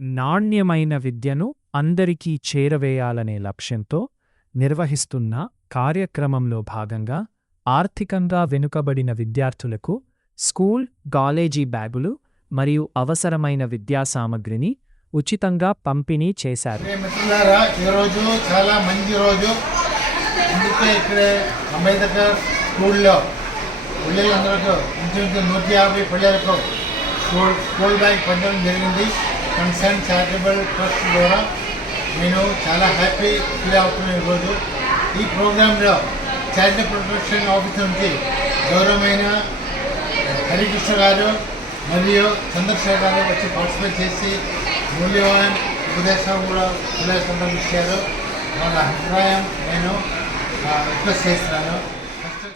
నాణ్యమైన విద్యను అందరికీ చేరవేయాలనే లక్ష్యంతో నిర్వహిస్తున్న కార్యక్రమంలో భాగంగా ఆర్థికంగా వెనుకబడిన విద్యార్థులకు స్కూల్, కాలేజీ బ్యాగులు మరియు అవసరమైన విద్యా సామగ్రిని ఉచితంగా పంపిణీ చేశారు. మిత్రులారా, ఈరోజు చాలా మంచి రోజు. అందుకే ఇక్కడే అంబేద్కర్ స్కూల్లో పిల్లలందరికీ ఇంచుమించు 150 పిల్లలకు స్కూల్ బ్యాగ్ పంచడం జరిగింది. కన్సర్న్ చారిటబుల్ ట్రస్ట్ ద్వారా నేను చాలా హ్యాపీ ఫీల్ అవుతున్నాను. ఈరోజు ఈ ప్రోగ్రాంలో చైల్డ్ ప్రొటెక్షన్ ఆఫీస్ నుంచి గౌరవమైన హరికృష్ణ గారు మరియు చంద్రశేఖర్ గారు వచ్చి పార్టిసిపేట్ చేసి మూల్యవాన్ ఉపదేశాలు కూడా పిల్లలకు ఇచ్చారు. వాళ్ళ అభిప్రాయం నేను రిక్వెస్ట్ చేస్తున్నాను.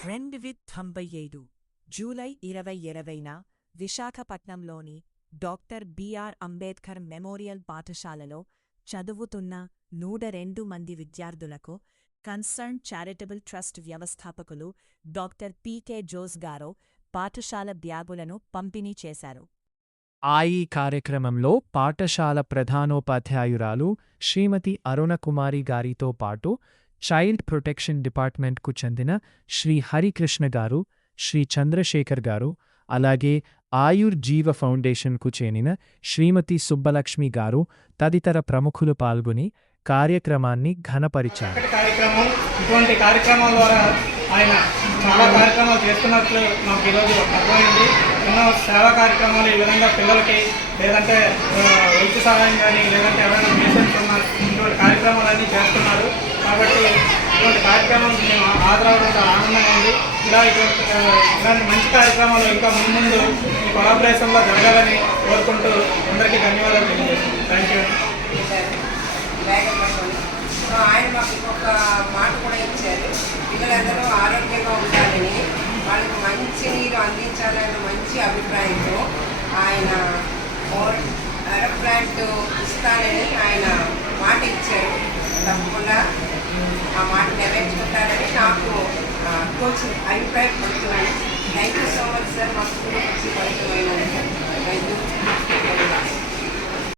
2097 జూలై 2020న విశాఖపట్నంలోని డాక్టర్ బిఆర్ అంబేద్కర్ మెమోరియల్ పాఠశాలలో చదువుతున్న 102 మంది విద్యార్థులకు కన్సర్న్ చారిటబుల్ ట్రస్ట్ వ్యవస్థాపకులు డాక్టర్ పీకే జోస్ గారు పాఠశాల బ్యాగులను పంపిణీ చేశారు. ఈ కార్యక్రమంలో పాఠశాల ప్రధానోపాధ్యాయురాలు శ్రీమతి అరుణకుమారి గారితో పాటు చైల్డ్ ప్రొటెక్షన్ డిపార్ట్మెంట్కు చెందిన శ్రీ హరికృష్ణ గారు, శ్రీ చంద్రశేఖర్ గారు, అలాగే ఆయుర్ జీవ ఫౌండేషన్కు చెందిన శ్రీమతి సుబ్బలక్ష్మి గారు తదితర ప్రముఖులు పాల్గొని కార్యక్రమాన్ని ఘనపరిచారు. ఇటువంటి కార్యక్రమాల ద్వారా ఆయన చాలా కార్యక్రమాలు చేస్తున్నట్లు మాకు ఈరోజు అర్థమైంది. ఎన్నో సేవా కార్యక్రమాలు ఈ విధంగా పిల్లలకి లేదంటే వైద్య సహాయం కానీ లేదంటే ఎవరైనా పేషెంట్స్ ఉన్న ఇటువంటి కార్యక్రమాలన్నీ చేస్తున్నారు. కాబట్టి ఇటువంటి కార్యక్రమం మేము హాజరవడం ఆనందంగా ఉంది. ఇలాంటి మంచి కార్యక్రమాలు ఇంకా ముందు ఈ కొలాబరేషన్లో జరగాలని కోరుకుంటూ అందరికీ ధన్యవాదాలు తెలియజేస్తున్నాను. Thank you. ఆయన మాకు ఇంకొక మాట కూడా ఇచ్చారు. పిల్లలందరూ ఆరోగ్యంగా ఉండాలని, వాళ్ళకి మంచి నీరు అందించాలన్న మంచి అభిప్రాయంతో ఆయన ప్లాంట్ ఇస్తానని ఆయన మాట ఇచ్చారు. తప్పకుండా ఆ మాట నెరవేర్చుకుంటారని నాకు తోచిన అభిప్రాయం పడుతున్నాను. Thank you so much sir. మా స్కూల్ వచ్చి పరిచయం అయినందుకు. Thank you.